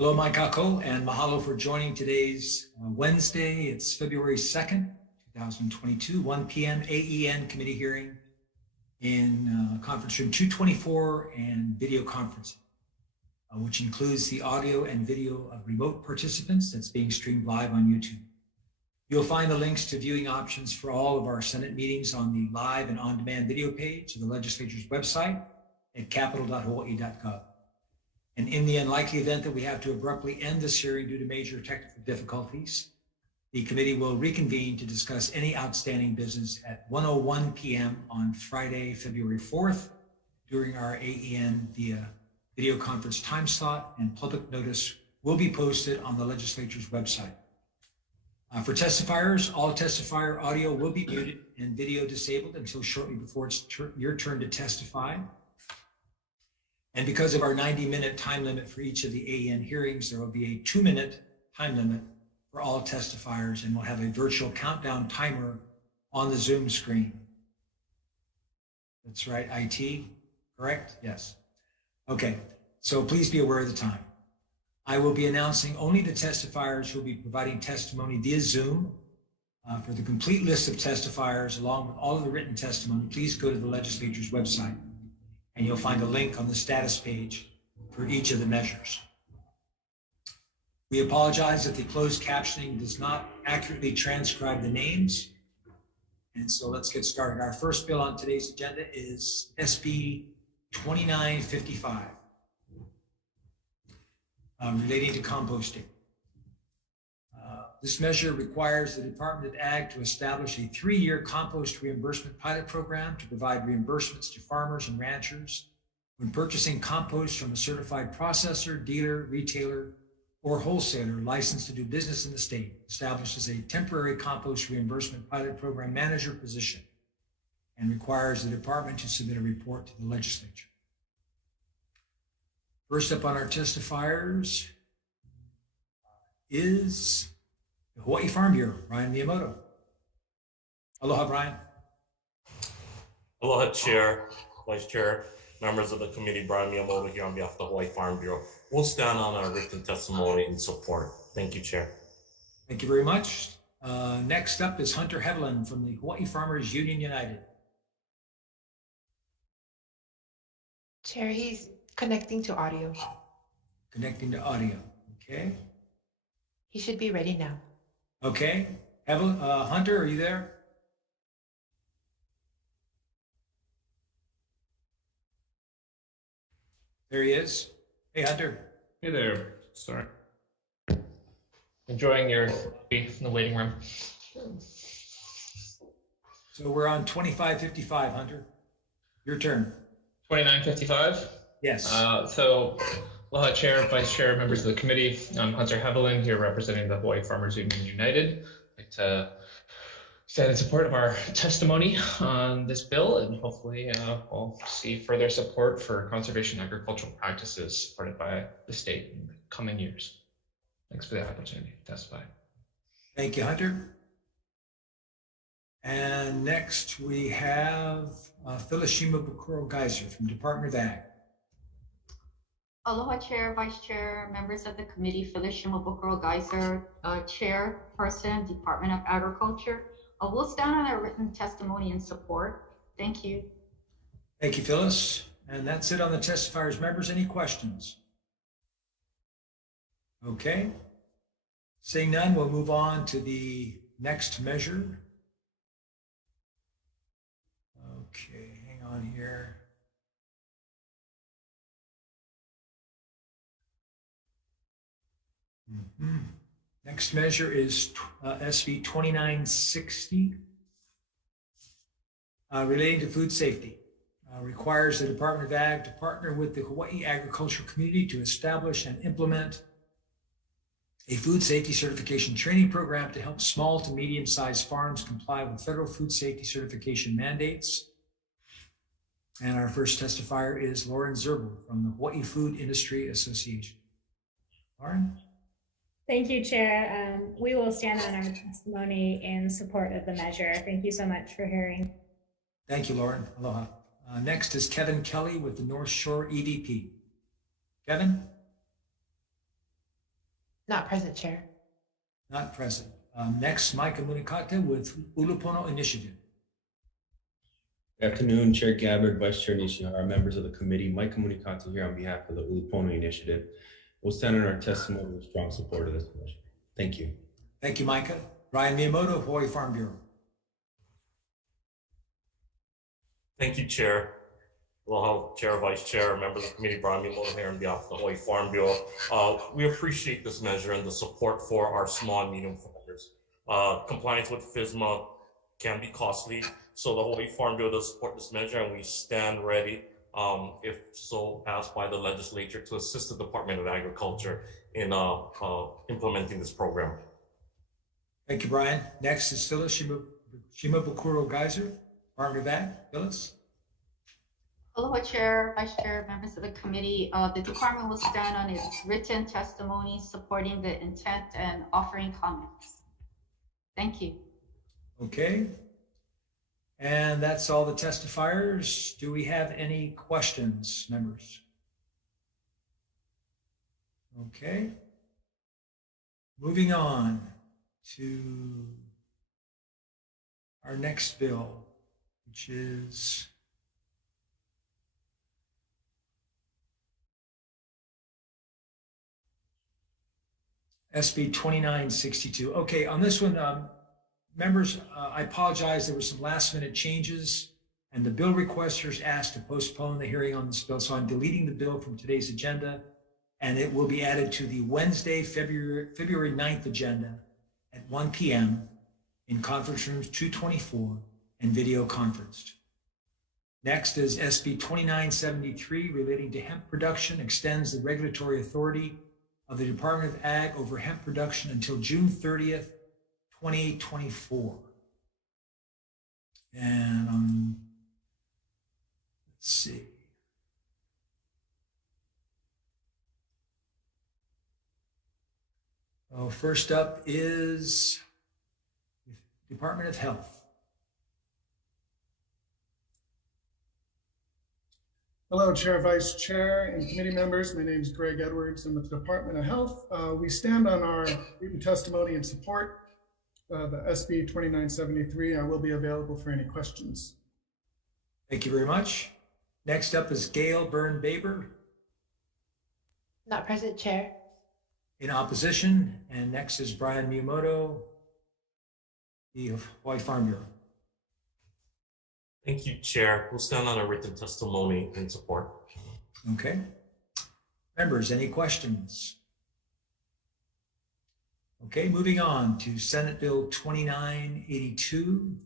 Hello, Mai Kako, and mahalo for joining today's Wednesday. It's February 2nd, 2022, 1 p.m. AEN committee hearing in conference room 224 and video conferencing, which includes the audio and video of remote participants that's being streamed live on YouTube. You'll find the links to viewing options for all of our Senate meetings on the live and on-demand video page of the legislature's website at capitol.hawaii.gov. And in the unlikely event that we have to abruptly end this hearing due to major technical difficulties, the committee will reconvene to discuss any outstanding business at 1:01 p.m. on Friday, February 4th, during our AEN via video conference time slot, and public notice will be posted on the legislature's website. For testifiers, all testifier audio will be muted and video disabled until shortly before it's your turn to testify. And because of our 90-minute time limit for each of the AEN hearings, there will be a 2-minute time limit for all testifiers, and we'll have a virtual countdown timer on the Zoom screen. That's right, IT, correct? Yes. Okay, so please be aware of the time. I will be announcing only the testifiers who will be providing testimony via Zoom. For the complete list of testifiers, along with all of the written testimony, please go to the legislature's website, and you'll find a link on the status page for each of the measures. We apologize if the closed captioning does not accurately transcribe the names. And so let's get started. Our first bill on today's agenda is SB 2955, relating to composting. This measure requires the Department of Ag to establish a 3-year compost reimbursement pilot program to provide reimbursements to farmers and ranchers when purchasing compost from a certified processor, dealer, retailer, or wholesaler licensed to do business in the state. Establishes a temporary compost reimbursement pilot program manager position and requires the department to submit a report to the legislature. First up on our testifiers is the Hawaii Farm Bureau, Brian Miyamoto. Aloha, Brian. Aloha, Chair, Vice Chair, members of the committee. Brian Miyamoto here on behalf of the Hawaii Farm Bureau. We'll stand on our written testimony and support. Thank you, Chair. Thank you very much. Next up is Hunter Hevlin from the Hawaii Farmers Union United. Chair, he's connecting to audio. Connecting to audio, okay. He should be ready now. Okay, Hevlin, Hunter, are you there? There he is. Hey, Hunter. Hey there. Sorry. Enjoying your coffee in the waiting room. So we're on 2555, Hunter. Your turn. 2955? Yes. So, aloha, Chair, Vice Chair, members of the committee. I'm Hunter Hevlin here representing the Hawaii Farmers Union United. I'd like to stand in support of our testimony on this bill, and hopefully we'll see further support for conservation agricultural practices supported by the state in the coming years. Thanks for the opportunity to testify. Thank you, Hunter. And next we have Phyllis Shimabukuro Geyser from Department of Ag. Aloha, Chair, Vice Chair, members of the committee. Phyllis Shimabukuro Geyser, Chairperson, Department of Agriculture. We'll stand on our written testimony and support. Thank you. Thank you, Phyllis. And that's it on the testifiers. Members, any questions? Okay. Seeing none, we'll move on to the next measure. Okay, hang on here. Next measure is SB 2960, relating to food safety. Requires the Department of Ag to partner with the Hawaii agricultural community to establish and implement a food safety certification training program to help small to medium-sized farms comply with federal food safety certification mandates. And our first testifier is Lauren Zergle from the Hawaii Food Industry Association. Lauren? Thank you, Chair. We will stand on our testimony in support of the measure. Thank you so much for hearing. Thank you, Lauren. Aloha. Next is Kevin Kelly with the North Shore EDP. Kevin? Not present, Chair. Not present. Next, Micah Munikata with Ulupono Initiative. Good afternoon, Chair Gabbard, Vice Chair Nishihara, members of the committee. Mike Komunikato here on behalf of the Ulupono Initiative. We'll stand on our testimony with strong support of this motion. Thank you. Thank you, Micah. Brian Miyamoto, Hawaii Farm Bureau. Thank you, Chair. Aloha, Chair, Vice Chair, members of the committee, Brian Miyamoto here on behalf of the Hawaii Farm Bureau. We appreciate this measure and the support for our small and medium farmers. Compliance with FSMA can be costly, so the Hawaii Farm Bureau does support this measure, and we stand ready, if so asked by the legislature, to assist the Department of Agriculture in implementing this program. Thank you, Brian. Next is Phyllis Shimabukuro Geyser, Department of Ag. Phyllis. Aloha, Chair, Vice Chair, members of the committee. The department will stand on its written testimony supporting the intent and offering comments. Thank you. Okay. And that's all the testifiers. Do we have any questions, members? Okay. Moving on to our next bill, which is SB 2962. Okay, on this one, members, I apologize. There were some last minute changes and the bill requesters asked to postpone the hearing on this bill. So I'm deleting the bill from today's agenda and it will be added to the Wednesday, February 9th agenda at 1 p.m. in conference rooms 224 and video conferenced. Next is SB 2973 relating to hemp production, extends the regulatory authority of the Department of Ag over hemp production until June 30th, 2024. And let's see. Oh, first up is Department of Health. Hello, Chair, Vice Chair, and committee members. My name is Greg Edwards. I'm with the Department of Health. We stand on our written testimony and support the SB 2973. I will be available for any questions. Thank you very much. Next up is Gail Byrne Baber. Not present, Chair. In opposition. And next is Brian Miyamoto, the Hawaii Farm Bureau. Thank you, Chair. We'll stand on a written testimony in support. Okay. Members, any questions? Okay, moving on to Senate Bill 2982,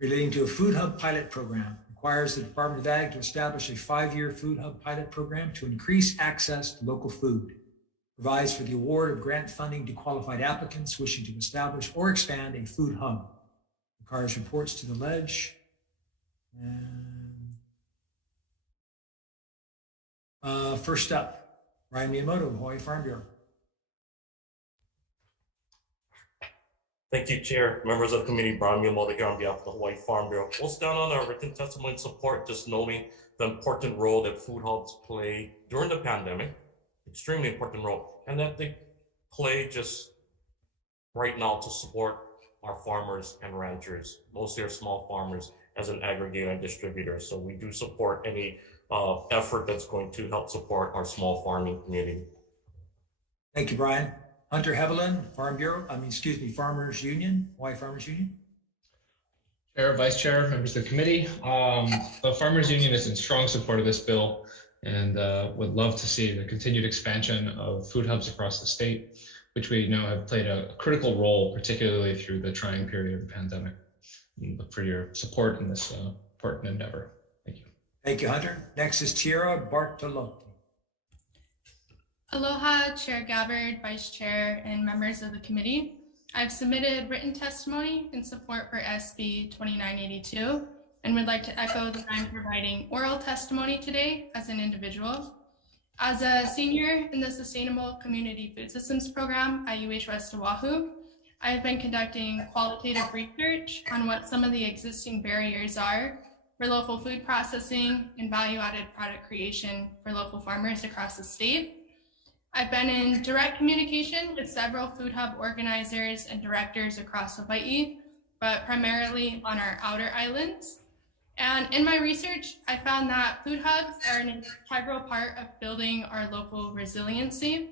relating to a food hub pilot program. Requires the Department of Ag to establish a 5-year food hub pilot program to increase access to local food. Provides for the award of grant funding to qualified applicants wishing to establish or expand a food hub. Requires reports to the ledge. And first up, Brian Miyamoto, Hawaii Farm Bureau. Thank you, Chair. Members of the committee, Brian Miyamoto here on behalf of the Hawaii Farm Bureau. We'll stand on our written testimony in support, just noting the important role that food hubs play during the pandemic. Extremely important role, and that they play just right now to support our farmers and ranchers, mostly our small farmers, as an aggregator and distributor. So we do support any effort that's going to help support our small farming community. Thank you, Brian. Hunter Hevlin, Farm Bureau, Farmers Union, Hawaii Farmers Union. Chair, Vice Chair, members of the committee. The Farmers Union is in strong support of this bill and would love to see the continued expansion of food hubs across the state, which we know have played a critical role, particularly through the trying period of the pandemic. And look for your support in this important endeavor. Thank you. Thank you, Hunter. Next is Tiara Bartolotti. Aloha, Chair Gabbard, Vice Chair, and members of the committee. I've submitted written testimony in support for SB 2982 and would like to echo that I'm providing oral testimony today as an individual. As a senior in the Sustainable Community Food Systems Program at UH West Oahu, I have been conducting qualitative research on what some of the existing barriers are for local food processing and value-added product creation for local farmers across the state. I've been in direct communication with several food hub organizers and directors across Hawaii, but primarily on our outer islands. And in my research, I found that food hubs are an integral part of building our local resiliency.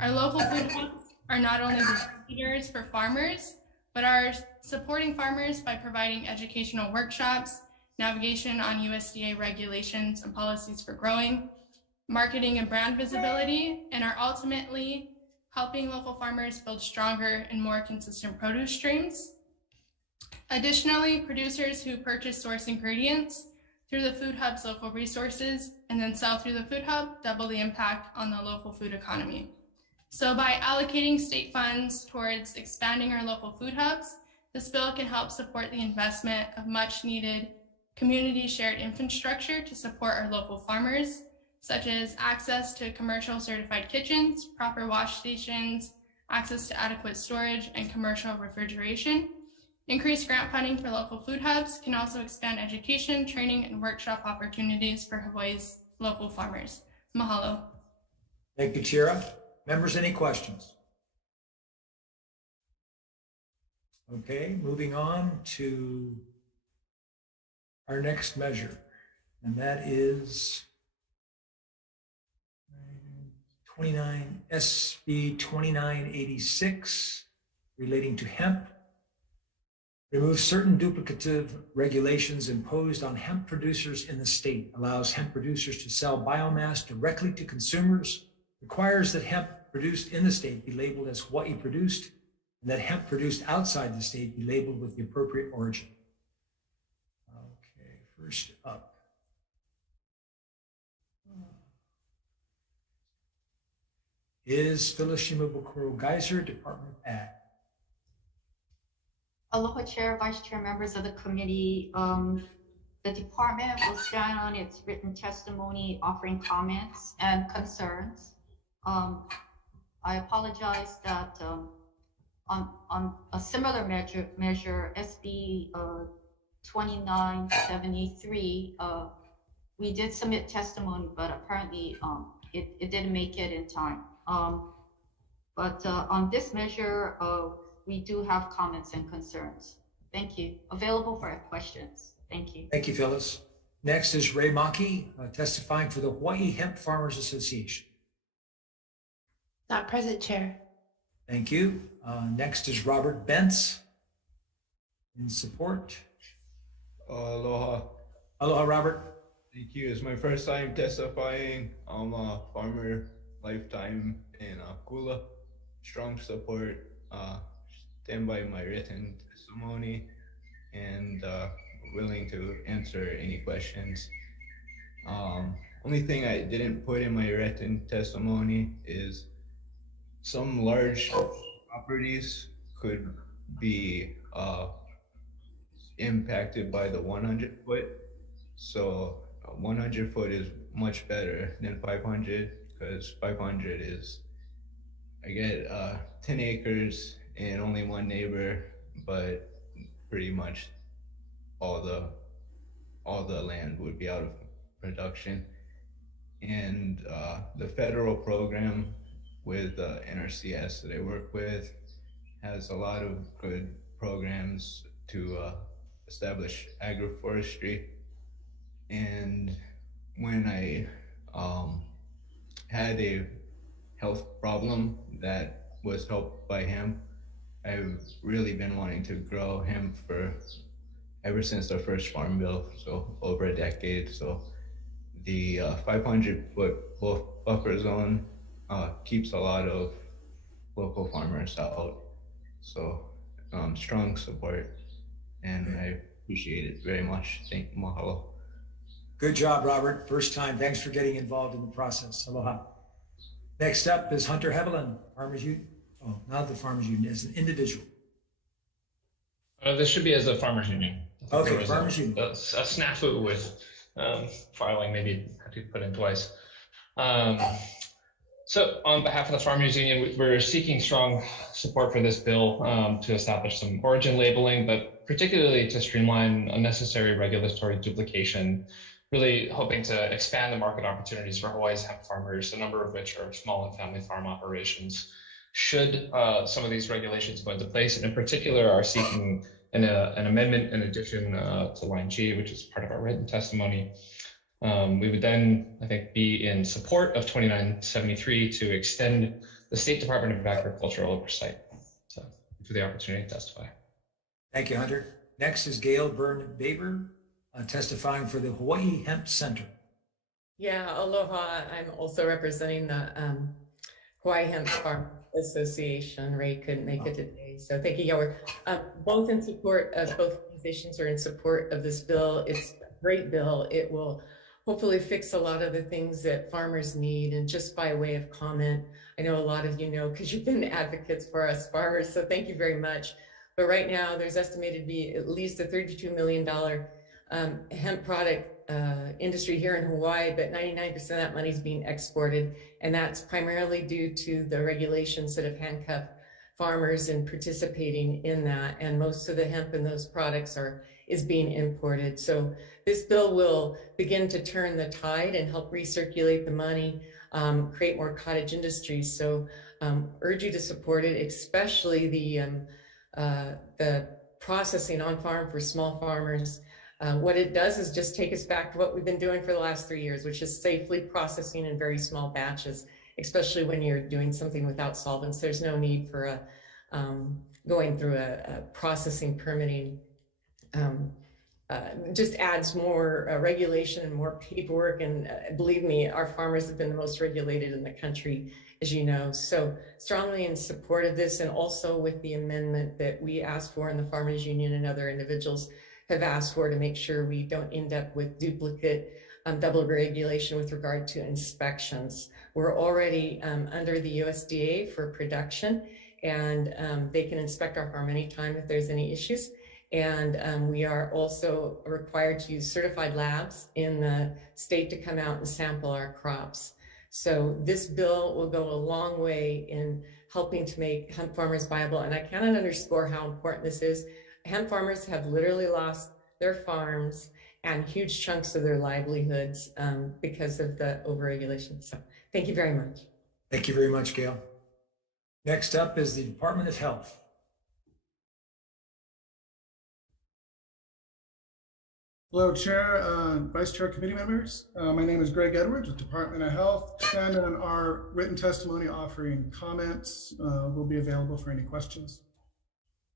Our local food hubs are not only distributors for farmers, but are supporting farmers by providing educational workshops, navigation on USDA regulations and policies for growing, marketing and brand visibility, and are ultimately helping local farmers build stronger and more consistent produce streams. Additionally, producers who purchase source ingredients through the food hub's local resources and then sell through the food hub double the impact on the local food economy. So by allocating state funds towards expanding our local food hubs, this bill can help support the investment of much needed community shared infrastructure to support our local farmers, such as access to commercial certified kitchens, proper wash stations, access to adequate storage and commercial refrigeration. Increased grant funding for local food hubs can also expand education, training, and workshop opportunities for Hawaii's local farmers. Mahalo. Thank you, Tira. Members, any questions? Okay, moving on to our next measure, and that is SB 2986 relating to hemp. Removes certain duplicative regulations imposed on hemp producers in the state, allows hemp producers to sell biomass directly to consumers, requires that hemp produced in the state be labeled as Hawai'i produced, and that hemp produced outside the state be labeled with the appropriate origin. Okay, first up. Is Phyllis Shimabukuro Geyser, Department of Ag. Aloha Chair, Vice Chair, members of the committee. The department will stand on its written testimony offering comments and concerns. I apologize that on a similar measure SB 2973, we did submit testimony, but apparently it didn't make it in time. But on this measure, we do have comments and concerns. Thank you. Available for questions. Thank you. Thank you, Phyllis. Next is Ray Maki, testifying for the Hawai'i Hemp Farmers Association. Not present, Chair. Thank you. Next is Robert Bentz in support. Aloha. Aloha, Robert. Thank you. It's my first time testifying. I'm a farmer lifetime in Kula. Strong support. Stand by my written testimony and willing to answer any questions. Only thing I didn't put in my written testimony is some large properties could be impacted by the 100 foot. So 100 foot is much better than 500 because 500 is, I get 10 acres and only one neighbor, but pretty much all the land would be out of production. And the federal program with NRCS that I work with has a lot of good programs to establish agroforestry. And when I had a health problem that was helped by hemp, I've really been wanting to grow hemp ever since the first farm bill, so over a decade. So the 500 foot buffer zone keeps a lot of local farmers out. So strong support, and I appreciate it very much. Thank you, mahalo. Good job, Robert. First time. Thanks for getting involved in the process. Aloha. Next up is Hunter Hevlin, Farmers Union. Oh, not the Farmers Union, as an individual. This should be as a farmers union. Okay, farmers union. A snafu with filing, maybe have to put in twice. So on behalf of the Farmers Union, we're seeking strong support for this bill to establish some origin labeling, but particularly to streamline unnecessary regulatory duplication, really hoping to expand the market opportunities for Hawaii's hemp farmers, a number of which are small and family farm operations. Should some of these regulations go into place, and in particular are seeking an amendment in addition to line G, which is part of our written testimony. We would then, I think, be in support of 2973 to extend the State Department of Agricultural oversight. So, for the opportunity to testify. Thank you, Hunter. Next is Gail Byrne testifying for the Hawaii Hemp Center. Yeah, aloha. I'm also representing the Hawaii Hemp Farm Association. Ray couldn't make it today, so thank you, Howard. Both in support of both organizations are in support of this bill. It's a great bill. It will hopefully fix a lot of the things that farmers need. And just by way of comment, I know a lot of you know because you've been advocates for us farmers, so thank you very much. But right now, there's estimated to be at least a $32 million hemp product industry here in Hawaii, but 99% of that money is being exported. And that's primarily due to the regulations that have handcuffed farmers in participating in that. And most of the hemp in those products is being imported. So this bill will begin to turn the tide and help recirculate the money, create more cottage industries. So urge you to support it, especially the processing on farm for small farmers. What it does is just take us back to what we've been doing for the last 3 years, which is safely processing in very small batches, especially when you're doing something without solvents. There's no need for going through a processing permitting. Just adds more regulation and more paperwork. And believe me, our farmers have been the most regulated in the country, as you know. So strongly in support of this, and also with the amendment that we asked for and the Farmers Union and other individuals have asked for to make sure we don't end up with duplicate double regulation with regard to inspections. We're already under the USDA for production, and they can inspect our farm anytime if there's any issues. And we are also required to use certified labs in the state to come out and sample our crops. So this bill will go a long way in helping to make hemp farmers viable. And I cannot underscore how important this is. Hemp farmers have literally lost their farms and huge chunks of their livelihoods because of the overregulation. So thank you very much. Thank you very much, Gail. Next up is the Department of Health. Hello, Chair, Vice Chair, committee members. My name is Greg Edwards with Department of Health. Stand on our written testimony offering comments. Will be available for any questions.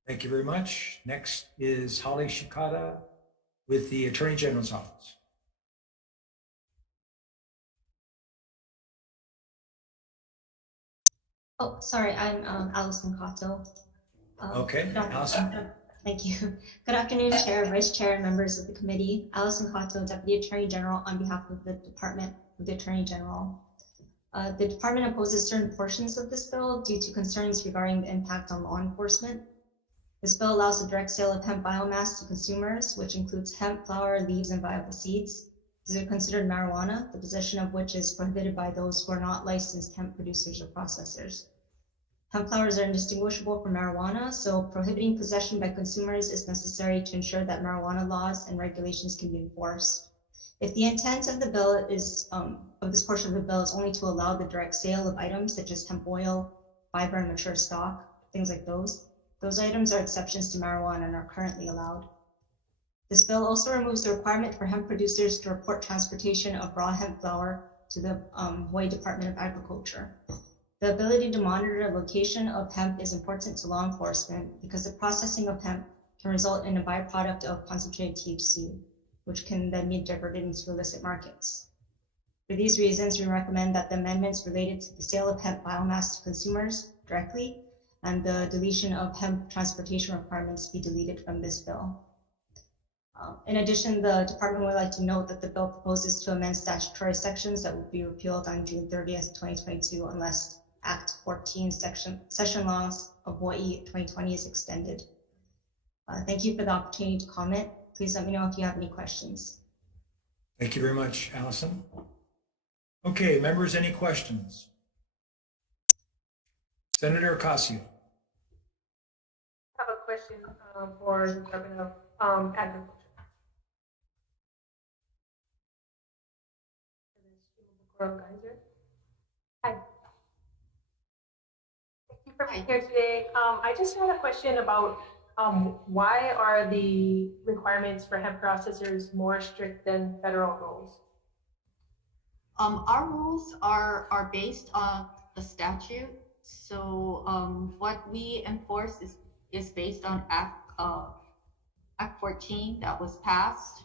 Thank you very much. Next is Holly Shikata with the Attorney General's Office. Oh, sorry, I'm Allison Cotto. Okay, Allison. Thank you. Good afternoon, Chair, Vice Chair, and members of the committee. Allison Cotto, Deputy Attorney General on behalf of the Department of the Attorney General. The department opposes certain portions of this bill due to concerns regarding the impact on law enforcement. This bill allows the direct sale of hemp biomass to consumers, which includes hemp, flower, leaves, and viable seeds. These are considered marijuana, the possession of which is prohibited by those who are not licensed hemp producers or processors. Hemp flowers are indistinguishable from marijuana, so prohibiting possession by consumers is necessary to ensure that marijuana laws and regulations can be enforced. If the intent of the bill is, of this portion of the bill is only to allow the direct sale of items such as hemp oil, fiber, and mature stock, things like those items are exceptions to marijuana and are currently allowed. This bill also removes the requirement for hemp producers to report transportation of raw hemp flower to the Hawaii Department of Agriculture. The ability to monitor the location of hemp is important to law enforcement because the processing of hemp can result in a byproduct of concentrated THC, which can then be diverted into illicit markets. For these reasons, we recommend that the amendments related to the sale of hemp biomass to consumers directly and the deletion of hemp transportation requirements be deleted from this bill. In addition, the department would like to note that the bill proposes to amend statutory sections that will be repealed on June 30th, 2022, unless Act 14 Session Laws of Hawaii 2020 is extended. Thank you for the opportunity to comment. Please let me know if you have any questions. Thank you very much, Allison. Okay, members, any questions? Senator Ocasio. I have a question for the Department of Agriculture. Hi. Thank you for being here today. I just had a question about why are the requirements for hemp processors more strict than federal rules? Our rules are based on the statute. So what we enforce is based on Act 14 that was passed,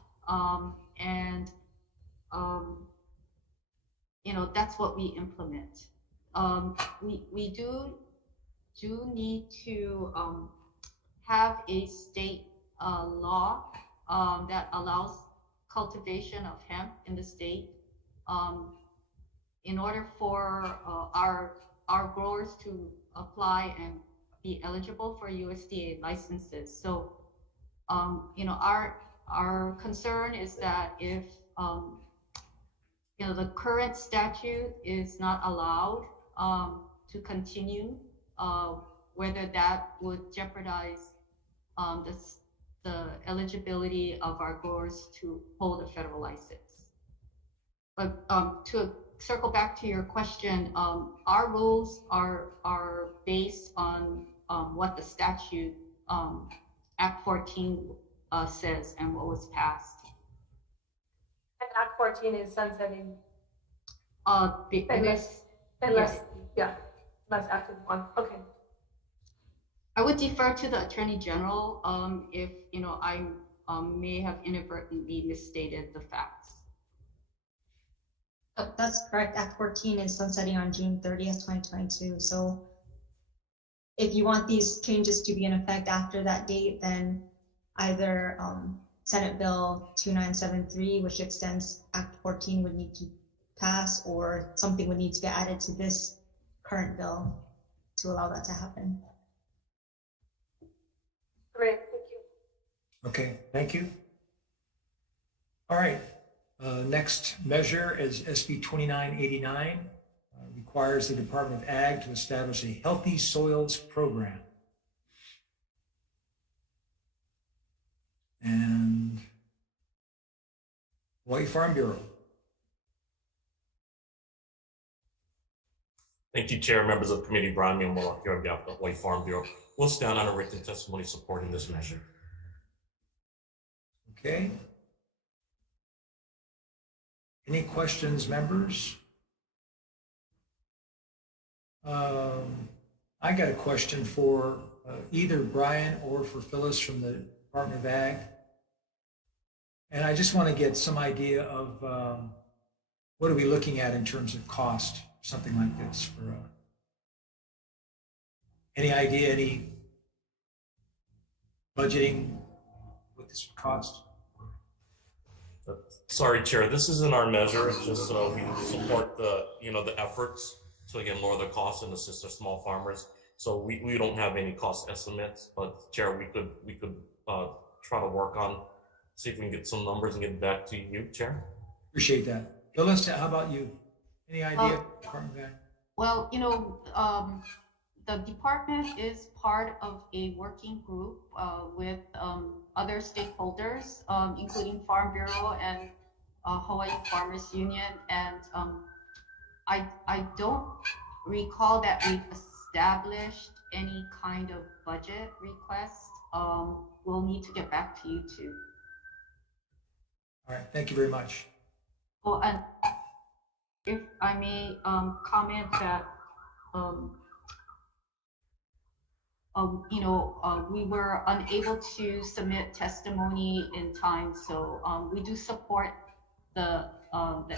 and that's what we implement. We do need to have a state law that allows cultivation of hemp in the state in order for our growers to apply and be eligible for USDA licenses. So, our concern is that if the current statute is not allowed to continue, whether that would jeopardize the eligibility of our growers to hold a federal license. But to circle back to your question, our rules are based on what the statute, Act 14, says and what was passed. And Act 14 is sunsetting. Less active one. Okay. I would defer to the Attorney General if I may have inadvertently misstated the facts. That's correct. Act 14 is sunsetting on June 30th, 2022. So if you want these changes to be in effect after that date, then either Senate Bill 2973, which extends Act 14, would need to pass, or something would need to get added to this current bill to allow that to happen. Great, thank you. Okay, thank you. All right, next measure is SB 2989, requires the Department of Ag to establish a healthy soils program. And Hawai'i Farm Bureau. Thank you, Chair, members of the committee. Byrne Miyamoto here on behalf of the Hawai'i Farm Bureau. We'll stand on a written testimony supporting this measure. Okay. Any questions, members? I got a question for either Brian or for Phyllis from the Department of Ag. And I just want to get some idea of what are we looking at in terms of cost, something like this for any idea, any budgeting what this would cost? Sorry, Chair, this isn't our measure. It's just we support the efforts to again lower the cost and assist our small farmers. So we don't have any cost estimates, but Chair, we could try to work on, see if we can get some numbers and get back to you, Chair. Appreciate that. Phyllis, how about you? Any idea? Well, the department is part of a working group with other stakeholders, including Farm Bureau and Hawaii Farmers Union. And I don't recall that we've established any kind of budget request. We'll need to get back to you too. All right, thank you very much. Well, and if I may comment that, we were unable to submit testimony in time, so we do support the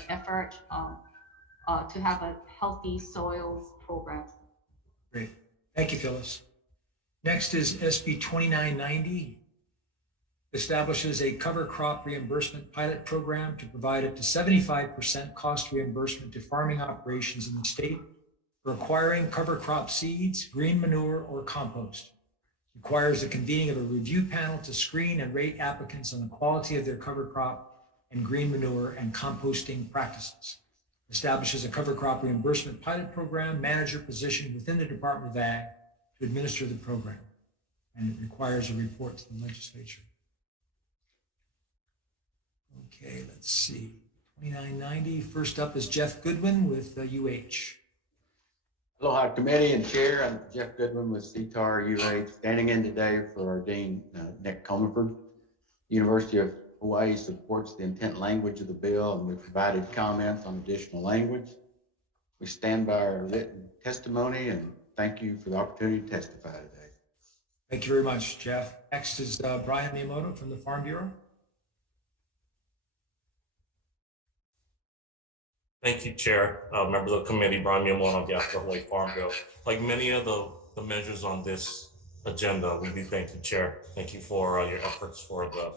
effort to have a healthy soils program. Great, thank you, Phyllis. Next is SB 2990. Establishes a cover crop reimbursement pilot program to provide up to 75% cost reimbursement to farming operations in the state for acquiring cover crop seeds, green manure, or compost. Requires the convening of a review panel to screen and rate applicants on the quality of their cover crop and green manure and composting practices. establishes a cover crop reimbursement pilot program manager position within the Department of Ag to administer the program, and it requires a report to the legislature. Okay, let's see. 2990. First up is Jeff Goodwin with UH. Aloha Committee and Chair. I'm Jeff Goodwin with CTAR UH, standing in today for our Dean, Nick Comerford. University of Hawaii supports the intent language of the bill, and we provided comments on additional language. We stand by our written testimony, and thank you for the opportunity to testify today. Thank you very much, Jeff. Next is Brian Miyamoto from the Farm Bureau. Thank you, Chair. Members of the committee, Byrne on behalf of the Hawaii Farm Bill. Like many of the measures on this agenda, we do thank you, Chair. Thank you for your efforts for the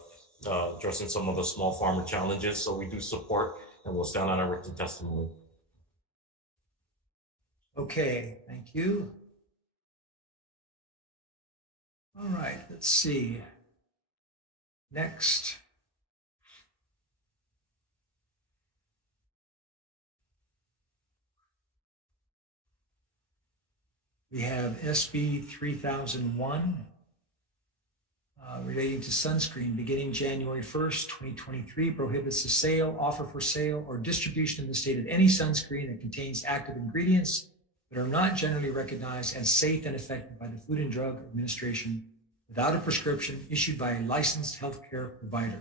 addressing some of the small farmer challenges. So we do support, and we'll stand on our written testimony. Okay, thank you. All right, let's see. Next. We have SB 3001 relating to sunscreen. Beginning January 1st, 2023, prohibits the sale, offer for sale, or distribution in the state of any sunscreen that contains active ingredients that are not generally recognized as safe and effective by the Food and Drug Administration without a prescription issued by a licensed healthcare provider.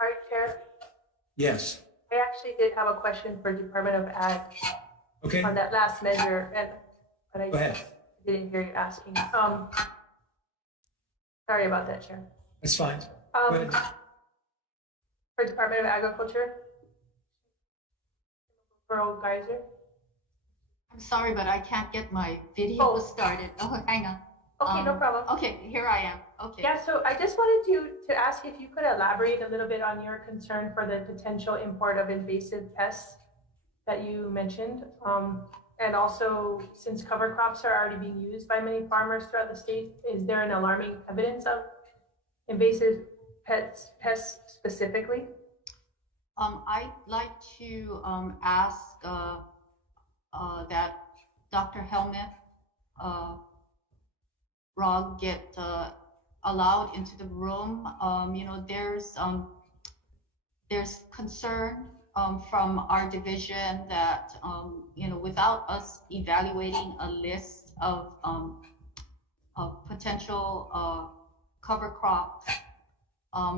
All right, Chair. Yes. I actually did have a question for Department of Ag on that last measure, but I didn't hear you asking. Sorry about that, Chair. That's fine. For Department of Agriculture, for Geyser. I'm sorry, but I can't get my video started. Oh, hang on. Okay, no problem. Okay, here I am. Okay. Yeah, so I just wanted to ask if you could elaborate a little bit on your concern for the potential import of invasive pests that you mentioned. And also, since cover crops are already being used by many farmers throughout the state, is there an alarming evidence of invasive pests specifically? I'd like to ask that Dr. Helmuth Rog get allowed into the room. You know, there's concern from our division that you know, without us evaluating a list of potential cover crops,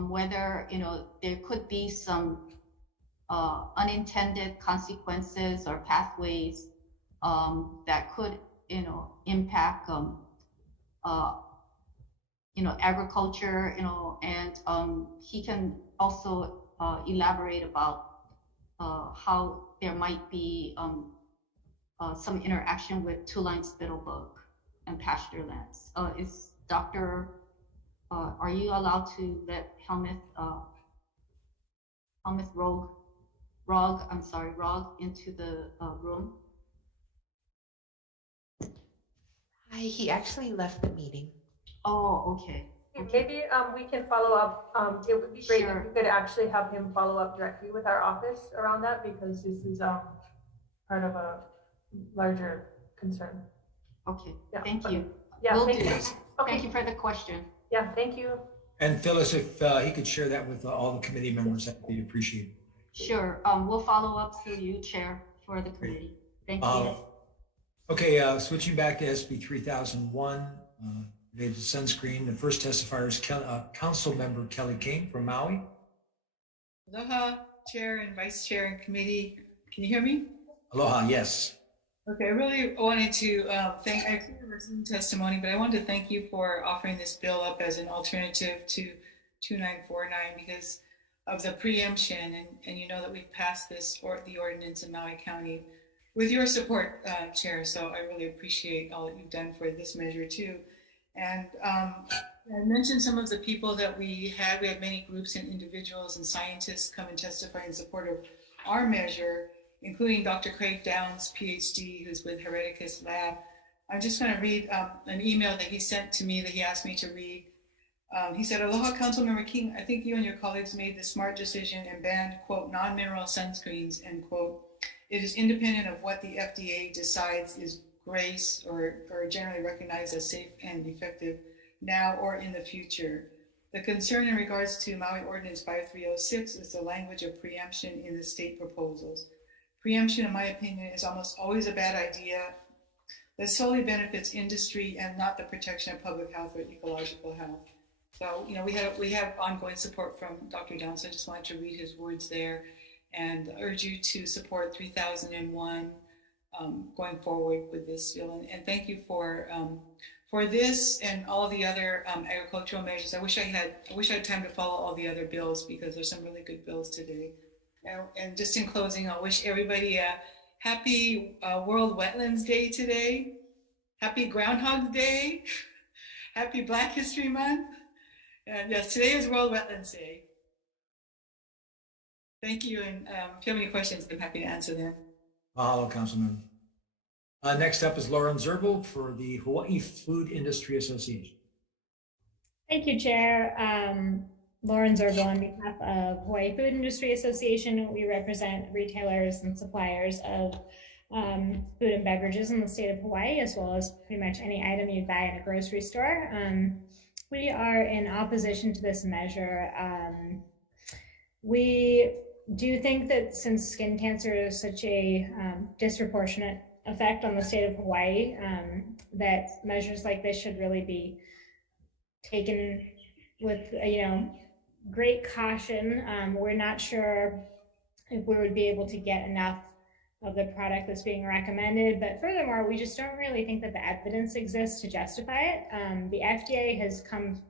whether, you know, there could be some unintended consequences or pathways that could, you know, impact you know, agriculture, you know, and he can also elaborate about how there might be some interaction with two-line spittlebug and pasture lands. Is Dr. Are you allowed to let Helmuth Rog into the room? He actually left the meeting. Oh, okay. Maybe we can follow up. It would be great if we could actually have him follow up directly with our office around that, because this is part of a larger concern. Okay, yeah, thank you. Yeah, Will thank do. you. Okay. Thank you for the question. Yeah, thank you. And Phyllis, if he could share that with all the committee members, that would be appreciated. Sure. We'll follow up through you, Chair, for the committee. Thank you. Okay, switching back to SB 3001, related to sunscreen. The first testifier is Council Member Kelly King from Maui. Aloha, Chair and Vice Chair and Committee. Can you hear me? Aloha, yes. Okay, I really wanted to thank, I actually listened to testimony, but I wanted to thank you for offering this bill up as an alternative to 2949 because of the preemption, and you know that we've passed this the ordinance in Maui County with your support, Chair. So I really appreciate all that you've done for this measure too. And I mentioned some of the people that we had. We had many groups and individuals and scientists come and testify in support of our measure, including Dr. Craig Downs, PhD, who's with Hereticus Lab. I'm just going to read an email that he sent to me that he asked me to read. He said, Aloha, Councilmember King, I think you and your colleagues made the smart decision and banned, quote, non-mineral sunscreens, end quote, It is independent of what the FDA decides is GRACE or generally recognized as safe and effective now or in the future. The concern in regards to Maui Ordinance 5306 is the language of preemption in the state proposals. Preemption, in my opinion, is almost always a bad idea that solely benefits industry and not the protection of public health or ecological health. So, we have ongoing support from Dr. Downs. I just wanted to read his words there and urge you to support 3001 going forward with this bill. And thank you for this and all the other agricultural measures. I wish I had time to follow all the other bills because there's some really good bills today. And just in closing, I'll wish everybody a happy World Wetlands Day today. Happy Groundhog Day. Happy Black History Month. And yes, today is World Wetlands Day. Thank you. And if you have any questions, I'm happy to answer them. Mahalo, Councilman. Next up is Lauren Zergle for the Hawaii Food Industry Association. Thank you, Chair. Lauren Zergle on behalf of Hawaii Food Industry Association. We represent retailers and suppliers of food and beverages in the state of Hawaii, as well as pretty much any item you'd buy in a grocery store. We are in opposition to this measure. We do think that since skin cancer is such a disproportionate effect on the state of Hawaii, that measures like this should really be taken with great caution. We're not sure if we would be able to get enough of the product that's being recommended, but furthermore, we just don't really think that the evidence exists to justify it. The FDA has come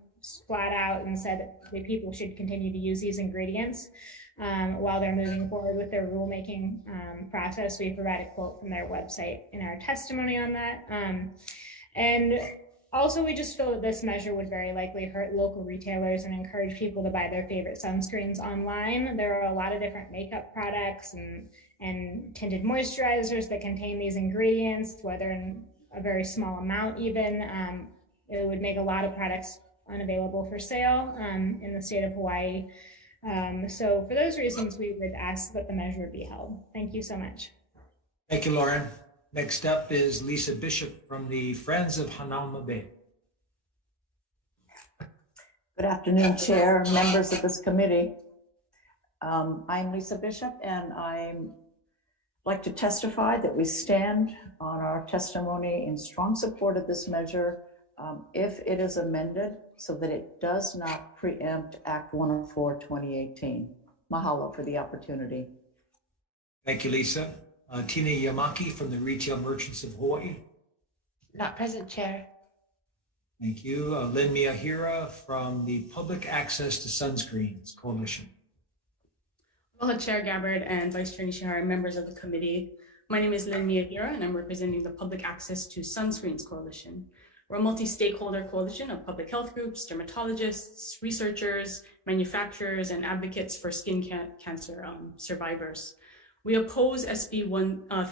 flat out and said that people should continue to use these ingredients while they're moving forward with their rulemaking process. We provide a quote from their website in our testimony on that. And also, we just feel that this measure would very likely hurt local retailers and encourage people to buy their favorite sunscreens online. There are a lot of different makeup products and tinted moisturizers that contain these ingredients, whether in a very small amount even. It would make a lot of products unavailable for sale in the state of Hawaii. So for those reasons, we would ask that the measure be held. Thank you so much. Thank you, Lauren. Next up is Lisa Bishop from the Friends of Hanauma Bay. Good afternoon, Chair, members of this committee. I'm Lisa Bishop, and I'd like to testify that we stand on our testimony in strong support of this measure if it is amended so that it does not preempt Act 104, 2018. Mahalo for the opportunity. Thank you, Lisa. Tina Yamaki from the Retail Merchants of Hawaii. Not present, Chair. Thank you. Lynn Miyahira from the Public Access to Sunscreens Coalition. Aloha, Chair Gabbard and Vice Chair Nishihara, members of the committee. My name is Lynn Miyahira, and I'm representing the Public Access to Sunscreens Coalition. We're a multi-stakeholder coalition of public health groups, dermatologists, researchers, manufacturers, and advocates for skin cancer survivors. We oppose SB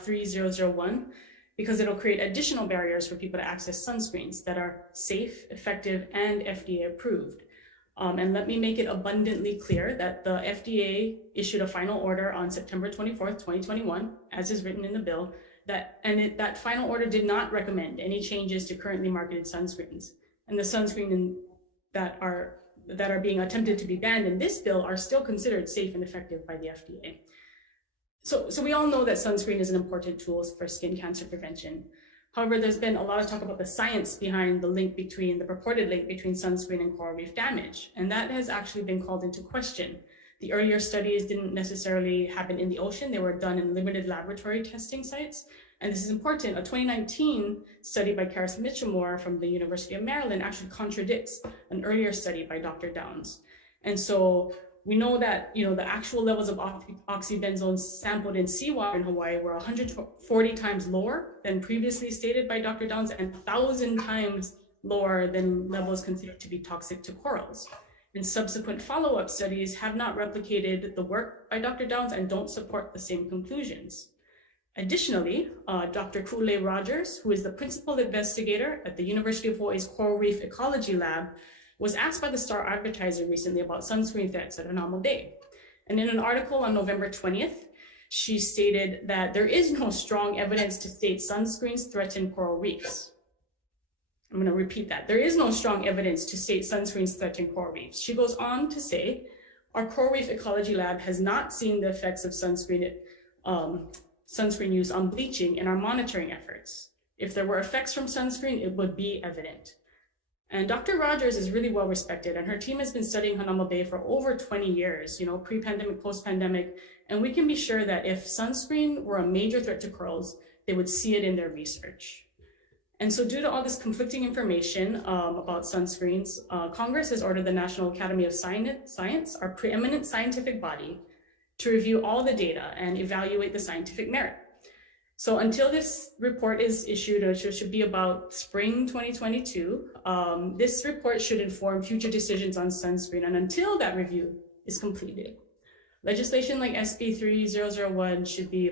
3001 because it'll create additional barriers for people to access sunscreens that are safe, effective, and FDA approved. And let me make it abundantly clear that the FDA issued a final order on September 24th, 2021, as is written in the bill, that final order did not recommend any changes to currently marketed sunscreens. And the sunscreens that are being attempted to be banned in this bill are still considered safe and effective by the FDA. So we all know that sunscreen is an important tool for skin cancer prevention. However, there's been a lot of talk about the science behind the purported link between sunscreen and coral reef damage, and that has actually been called into question. The earlier studies didn't necessarily happen in the ocean. They were done in limited laboratory testing sites. And this is important. A 2019 study by Karis Mitchellmore from the University of Maryland actually contradicts an earlier study by Dr. Downs. And so we know that the actual levels of oxybenzones sampled in seawater in Hawaii were 140 times lower than previously stated by Dr. Downs and 1,000 times lower than levels considered to be toxic to corals. And subsequent follow-up studies have not replicated the work by Dr. Downs and don't support the same conclusions. Additionally, Dr. Kule Rogers, who is the principal investigator at the University of Hawaii's Coral Reef Ecology Lab, was asked by the Star Advertiser recently about sunscreen threats at Hanauma Bay. And in an article on November 20th, She stated that there is no strong evidence to state sunscreens threaten coral reefs. I'm going to repeat that. There is no strong evidence to state sunscreens threaten coral reefs. She goes on to say, our coral reef ecology lab has not seen the effects of sunscreen use on bleaching in our monitoring efforts. If there were effects from sunscreen, it would be evident. And Dr. Rogers is really well respected, and her team has been studying Hanauma Bay for over 20 years, pre-pandemic, post-pandemic, and we can be sure that if sunscreen were a major threat to corals, they would see it in their research. And so due to all this conflicting information about sunscreens, Congress has ordered the National Academy of Science, our preeminent scientific body, to review all the data and evaluate the scientific merit. So until this report is issued, which should be about spring 2022, this report should inform future decisions on sunscreen. And until that review is completed, legislation like SB 3001 should be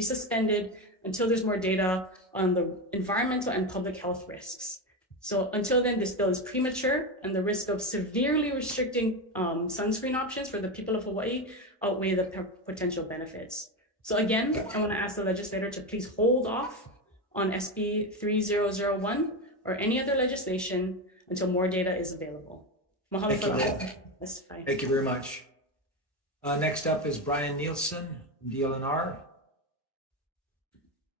suspended until there's more data on the environmental and public health risks. So until then, this bill is premature, and the risk of severely restricting sunscreen options for the people of Hawaii outweigh the potential benefits. So again, I want to ask the legislator to please hold off on SB 3001 or any other legislation until more data is available. Mahalo for testifying. Thank you very much. Next up is Brian Nielsen from DLNR.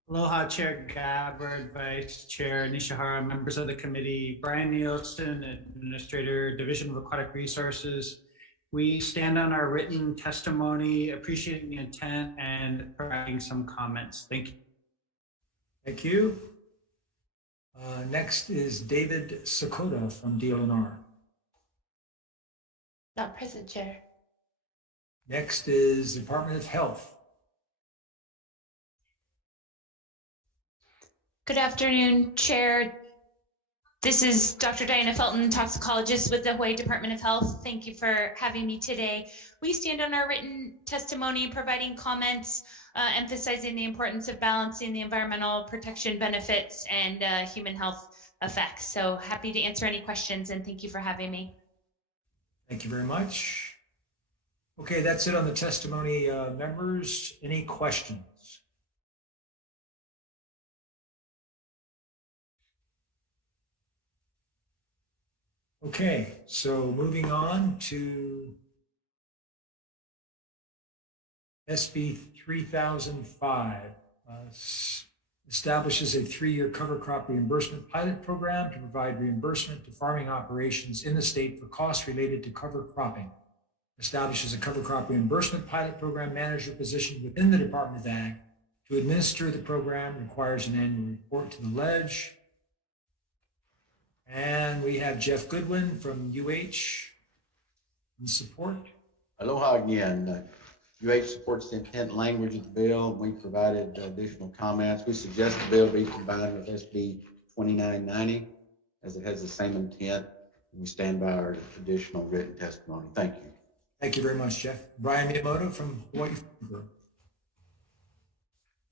Aloha, Chair Gabbard, Vice Chair Nishihara, members of the committee. Brian Nielsen, Administrator, Division of Aquatic Resources. We stand on our written testimony, appreciating the intent and providing some comments. Thank you. Thank you. Next is David Sakota from DLNR. Not present, Chair. Next is Department of Health. Good afternoon, Chair. This is Dr. Diana Felton, toxicologist with the Hawaii Department of Health. Thank you for having me today. We stand on our written testimony, providing comments, emphasizing the importance of balancing the environmental protection benefits and human health effects. So happy to answer any questions, and thank you for having me. Thank you very much. Okay, that's it on the testimony. Members, any questions? Okay, so moving on to SB 3005, establishes a 3-year cover crop reimbursement pilot program to provide reimbursement to farming operations in the state for costs related to cover cropping. Establishes a cover crop reimbursement pilot program manager position within the Department of Ag. To administer the program requires an annual report to the Ledge. And we have Jeff Goodwin from UH in support. Aloha again. UH supports the intent and language of the bill. We provided additional comments. We suggest the bill be combined with SB 2990 as it has the same intent. We stand by our additional written testimony. Thank you. Thank you very much, Jeff. Brian Miyamoto from Hawaii.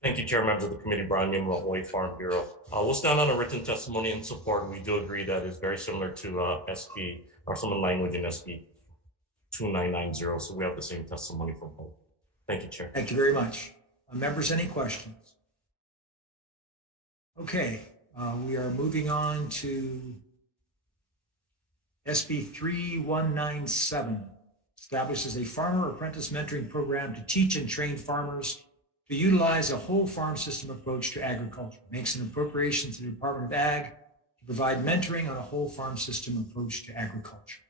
Thank you, Chair, members of the committee. Brian Miyamoto, Hawaii Farm Bureau. We'll stand on a written testimony in support. We do agree that it's very similar to SB, or some language in SB 2990. So we have the same testimony from both. Thank you, Chair. Thank you very much. Members, any questions? Okay, we are moving on to SB 3197. Establishes a farmer apprentice mentoring program to teach and train farmers to utilize a whole farm system approach to agriculture. Makes an appropriation to the Department of Ag to provide mentoring on a whole farm system approach to agriculture.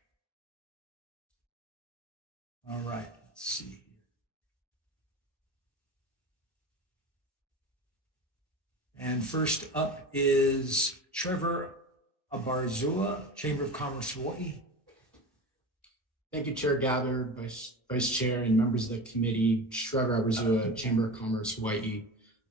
All right, let's see. And first up is Trevor Abarzua, Chamber of Commerce, Hawaii. Thank you, Chair Gabbard, Vice Chair, and members of the committee. Trevor Abarzua, Chamber of Commerce, Hawaii.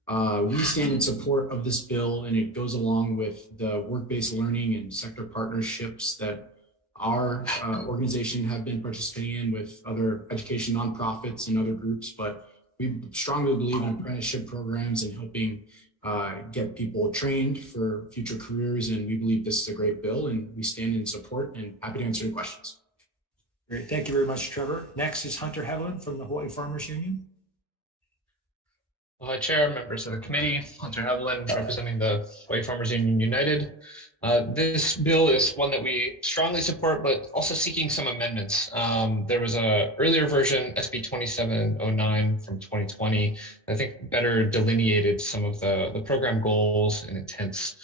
We stand in support of this bill, and it goes along with the work-based learning and sector partnerships that our organization have been participating in with other education nonprofits and other groups. But we strongly believe in apprenticeship programs and helping get people trained for future careers, and we believe this is a great bill, and we stand in support and happy to answer any questions. Great, thank you very much, Trevor. Next is Hunter Hevlin from the Hawaii Farmers Union. Chair, members of the committee, Hunter Hevlin, representing the Hawaii Farmers Union United. This bill is one that we strongly support, but also seeking some amendments. There was a earlier version, SB 2709 from 2020, I think better delineated some of the program goals and intents,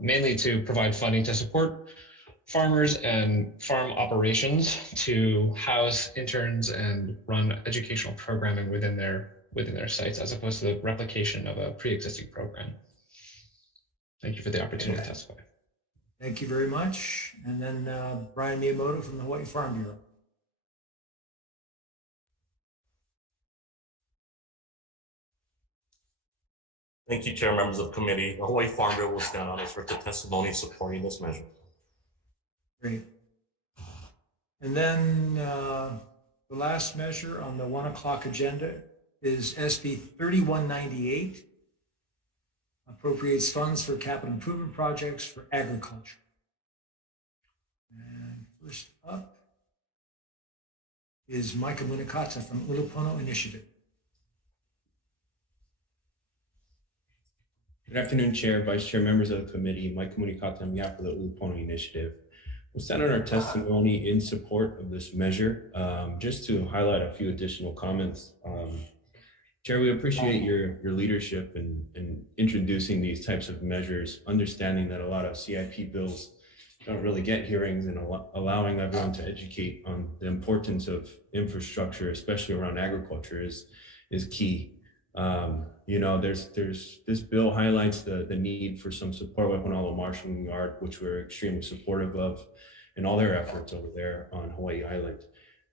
mainly to provide funding to support farmers and farm operations to house interns and run educational programming within their sites, as opposed to the replication of a pre-existing program. Thank you for the opportunity to testify. Thank you very much. And then Brian Miyamoto from the Hawaii Farm Bureau. Thank you, Chair, members of the committee. The Hawaii Farm Bureau will stand on its written testimony supporting this measure. Great. And then the last measure on the 1 o'clock agenda is SB 3198, appropriates funds for capital improvement projects for agriculture. And first up is Micah Munakata from Ulupono Initiative. Good afternoon, Chair, Vice Chair, members of the committee. Mike Komunikata on behalf of the Ulupono Initiative. We'll stand on our testimony in support of this measure. Just to highlight a few additional comments. Chair, we appreciate your leadership in introducing these types of measures, understanding that a lot of CIP bills don't really get hearings, and allowing everyone to educate on the importance of infrastructure, especially around agriculture, is key. You know, this bill highlights the need for some support with Honolulu Marshalling Yard, which we're extremely supportive of in all their efforts over there on Hawaii Island.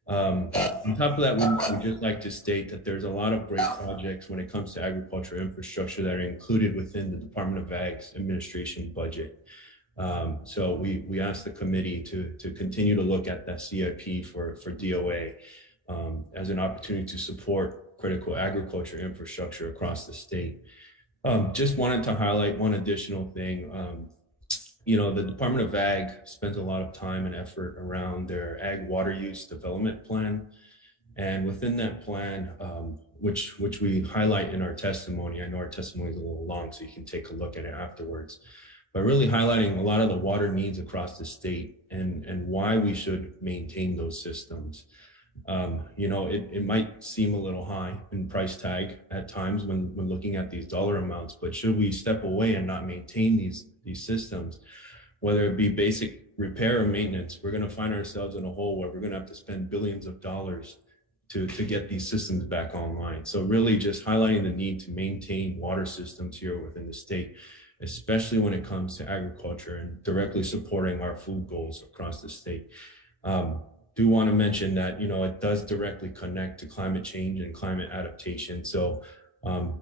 On top of that, we'd just like to state that there's a lot of great projects when it comes to agriculture infrastructure that are included within the Department of Ag's administration budget. So we ask the committee to continue to look at that CIP for DOA as an opportunity to support critical agriculture infrastructure across the state. Just wanted to highlight one additional thing. You know, the Department of Ag spends a lot of time and effort around their ag water use development plan. And within that plan, which we highlight in our testimony, I know our testimony is a little long, so you can take a look at it afterwards, but really highlighting a lot of the water needs across the state and why we should maintain those systems. You know, it might seem a little high in price tag at times when looking at these dollar amounts, but should we step away and not maintain these systems, whether it be basic repair or maintenance, we're going to find ourselves in a hole where we're going to have to spend billions of dollars to get these systems back online. So really just highlighting the need to maintain water systems here within the state, especially when it comes to agriculture and directly supporting our food goals across the state. Do want to mention that, you know, it does directly connect to climate change and climate adaptation. So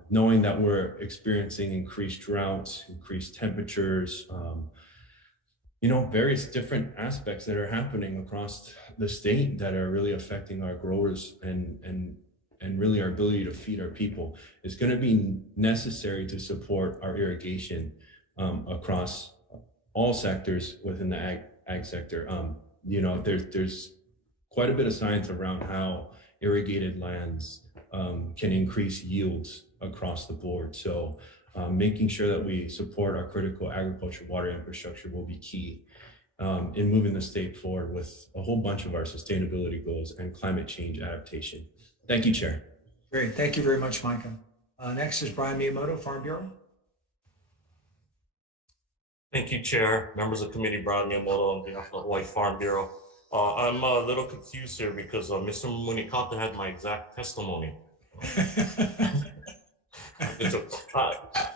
knowing that we're experiencing increased droughts, increased temperatures, you know, various different aspects that are happening across the state that are really affecting our growers and really our ability to feed our people, is going to be necessary to support our irrigation across all sectors within the ag sector. You know, there's quite a bit of science around how irrigated lands can increase yields across the board. So making sure that we support our critical agriculture water infrastructure will be key in moving the state forward with a whole bunch of our sustainability goals and climate change adaptation. Thank you, Chair. Great, thank you very much, Micah. Next is Brian Miyamoto, Farm Bureau. Thank you, Chair, members of the committee. Brian Miyamoto on behalf of the Hawaii Farm Bureau. I'm a little confused here because Mr. Munikata had my exact testimony.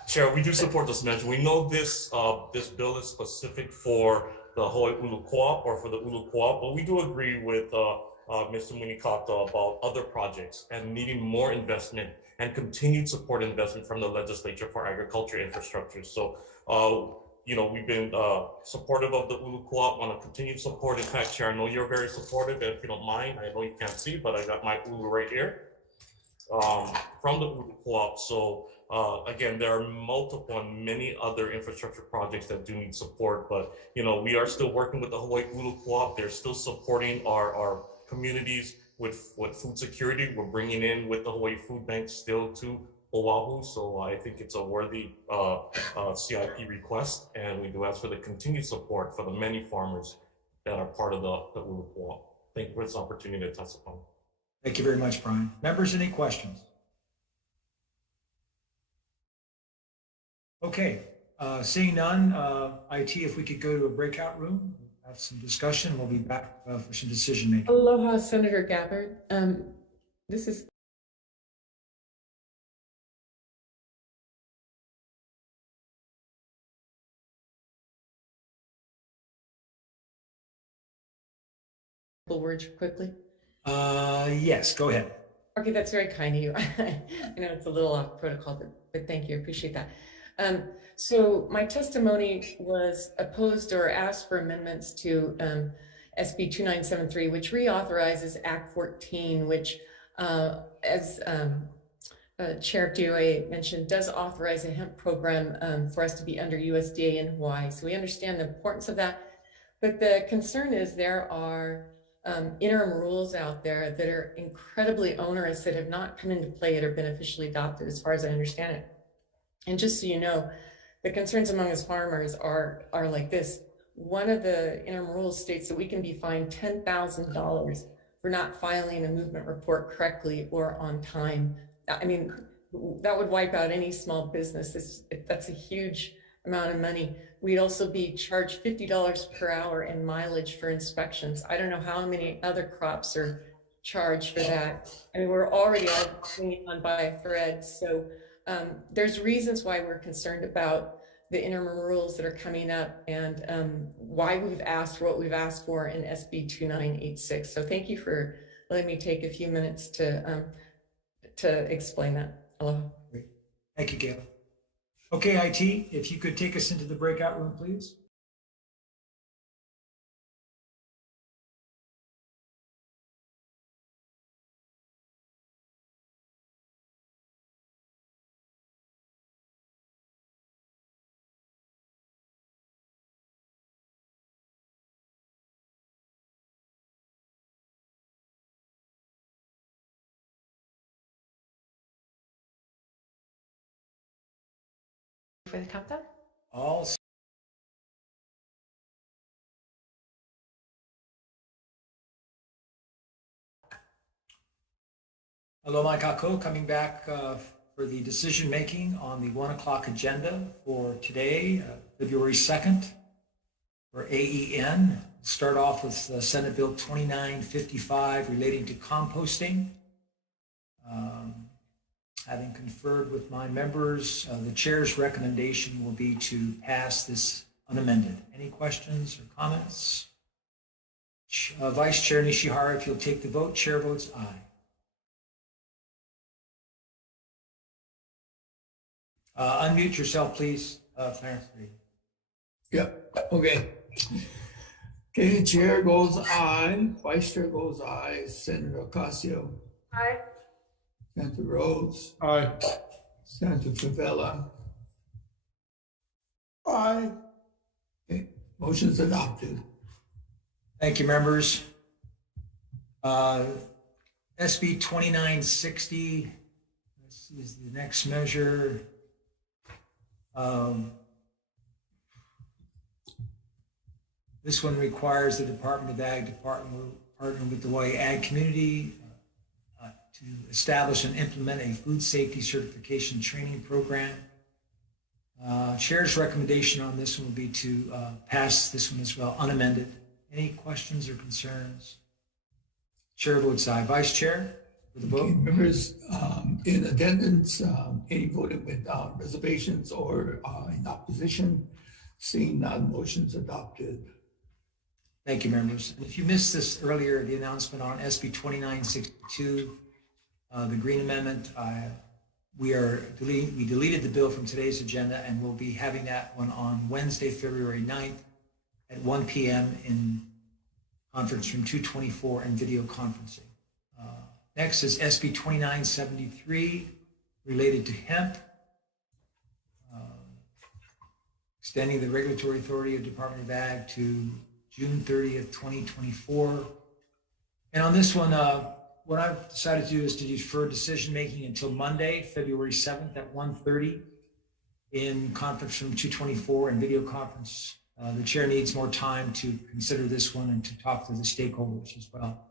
Chair, we do support this measure. We know this this bill is specific for the Hawaii Ulu Co-op or for the Ulu Co-op, but we do agree with Mr. Munikata about other projects and needing more investment and continued support investment from the legislature for agriculture infrastructure. So, you know, we've been supportive of the Ulu Co-op, want to continue support. In fact, Chair, I know you're very supportive, and if you don't mind, I know you can't see, but I got my Ulu right here from the Ulu Co-op. So again, there are multiple and many other infrastructure projects that do need support, but you know, we are still working with the Hawaii Ulu Co-op. They're still supporting our communities with food security. We're bringing in with the Hawaii Food Bank still to Oahu. So I think it's a worthy CIP request, and we do ask for the continued support for the many farmers that are part of the Ulupoa. Thank you for this opportunity to testify. Thank you very much, Brian. Members, any questions? Okay, seeing none, IT, if we could go to a breakout room, have some discussion. We'll be back for some decision making. Aloha, Senator Gabbard. This is words quickly. Yes, go ahead. Okay, that's very kind of you. I know it's a little off protocol, but thank you. I appreciate that. So my testimony was opposed or asked for amendments to SB 2973, which reauthorizes Act 14, which, as Chair DOA mentioned, does authorize a hemp program for us to be under USDA in Hawaii. So we understand the importance of that. But the concern is there are interim rules out there that are incredibly onerous that have not come into play or been officially adopted, as far as I understand it. And just so you know, the concerns among us farmers are like this. One of the interim rules states that we can be fined $10,000 for not filing a movement report correctly or on time. I mean, that would wipe out any small business. That's a huge amount of money. We'd also be charged $50 per hour in mileage for inspections. I don't know how many other crops are charged for that. I mean, we're already hanging on by a thread. So there's reasons why we're concerned about the interim rules that are coming up and why we've asked for what we've asked for in SB 2986. So thank you for letting me take a few minutes to explain that. Aloha. Thank you, Gail. Okay, IT, if you could take us into the breakout room, please. For the countdown? All Aloha Kako, coming back for the decision making on the 1 o'clock agenda for today, February 2nd, for AEN. Start off with Senate Bill 2955 relating to composting. Having conferred with my members, the chair's recommendation will be to pass this unamended. Any questions or comments? Vice Chair Nishihara, if you'll take the vote, chair votes aye. Unmute yourself, please, Clarence. Yep, okay. Okay, chair goes aye, vice chair goes aye, Senator Ocasio. Aye. Senator Rhodes. Aye. Senator Favela. Aye. Okay, motion's adopted. Thank you, members. SB 2960, this is the next measure. This one requires the Department of Ag to partner with the Hawaii Ag community to establish and implement a food safety certification training program. Chair's recommendation on this one will be to pass this one as well, unamended. Any questions or concerns? Chair votes aye. Vice Chair, for the vote. Okay, members, in attendance, any voting with reservations or in opposition? Seeing none, motion's adopted. Thank you, members. And if you missed this earlier, the announcement on SB 2962, the Green Amendment, we deleted the bill from today's agenda, and we'll be having that one on Wednesday, February 9th at 1 p.m. in conference room 224 and video conferencing. Next is SB 2973 related to hemp, extending the regulatory authority of Department of Ag to June 30th, 2024. And on this one, what I've decided to do is to defer decision-making until Monday, February 7th at 1:30 in conference room 224 and video conference. The chair needs more time to consider this one and to talk to the stakeholders as well.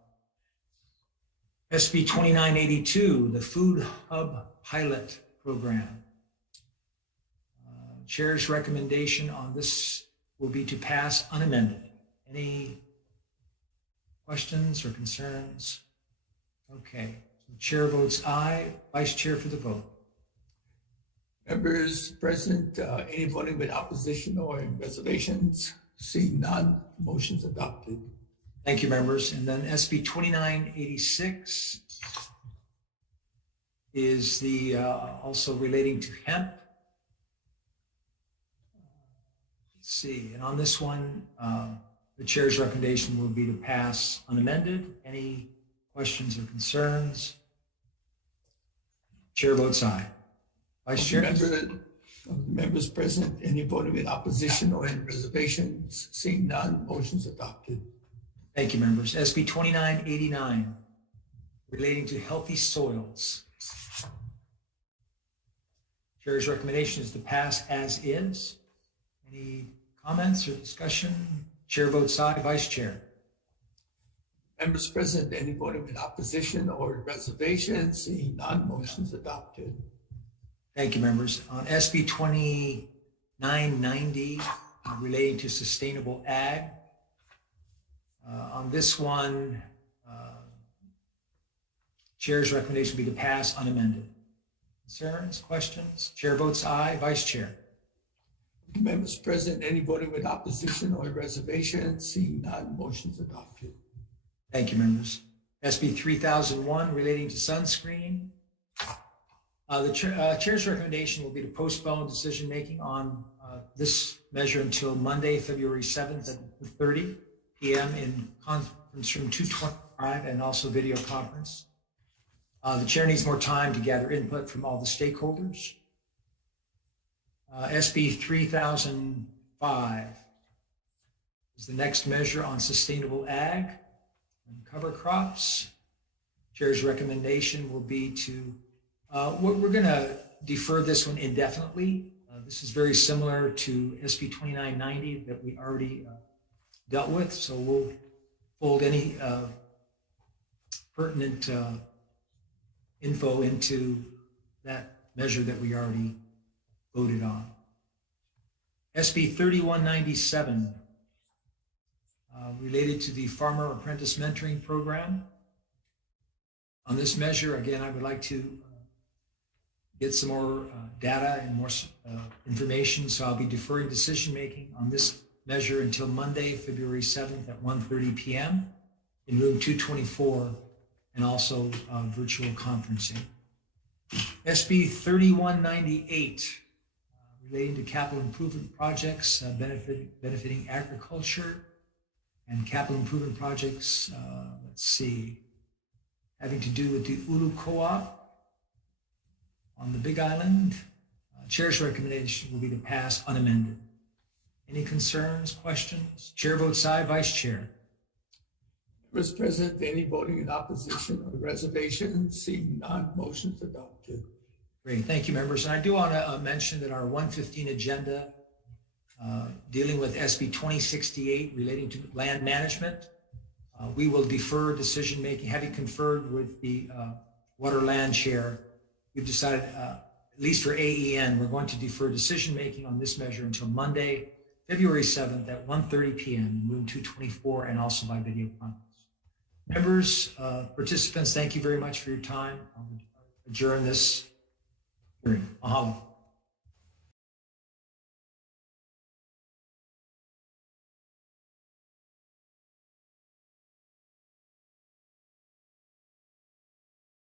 SB 2982, the Food Hub Pilot Program. Chair's recommendation on this will be to pass unamended. Any questions or concerns? Okay, so chair votes aye. Vice chair for the vote. Members present, any voting with opposition or in reservations? Seeing none, motion's adopted. Thank you, members. And then SB 2986 is the also relating to hemp. Let's see, and on this one, the chair's recommendation will be to pass unamended. Any questions or concerns? Chair votes aye. Vice Chair. Members present, any voting with opposition or in reservations? Seeing none, motion's adopted. Thank you, members. SB 2989, relating to healthy soils. Chair's recommendation is to pass as is. Any comments or discussion? Chair votes aye. Vice Chair. Members present, any voting with opposition or reservations? Seeing none, motion's adopted. Thank you, members. On SB 2990, relating to sustainable ag. On this one, Chair's recommendation would be to pass unamended. Concerns, questions? Chair votes aye. Vice Chair. Members present, any voting with opposition or reservation? Seeing none, motion's adopted. Thank you, members. SB 3001, relating to sunscreen. The chair's recommendation will be to postpone decision-making on this measure until Monday, February 7th at 30 p.m. in conference room 225 and also video conference. The chair needs more time to gather input from all the stakeholders. SB 3005 is the next measure on sustainable ag and cover crops. Chair's recommendation will be to we're going to defer this one indefinitely. This is very similar to SB 2990 that we already dealt with, so we'll fold any pertinent info into that measure that we already voted on. SB 3197, related to the Farmer Apprentice Mentoring Program. On this measure, again, I would like to get some more data and more information, so I'll be deferring decision-making on this measure until Monday, February 7th at 1:30 p.m. in room 224 and also virtual conferencing. SB 3198, relating to capital improvement projects benefiting agriculture and capital improvement projects, let's see, having to do with the Ulu Co-op on the Big Island. Chair's recommendation will be to pass unamended. Any concerns, questions? Chair votes aye. Vice Chair. Members present, any voting in opposition or reservation? Seeing none, motion's adopted. Great, thank you, members. And I do want to mention that our 115 agenda dealing with SB 2068 relating to land management, we will defer decision making. Having conferred with the Water Land Chair, we've decided, at least for AEN, we're going to defer decision making on this measure until Monday, February 7th at 1:30 p.m. in room 224 and also by video conference. Members, participants, thank you very much for your time. I'll adjourn this hearing. Mahalo.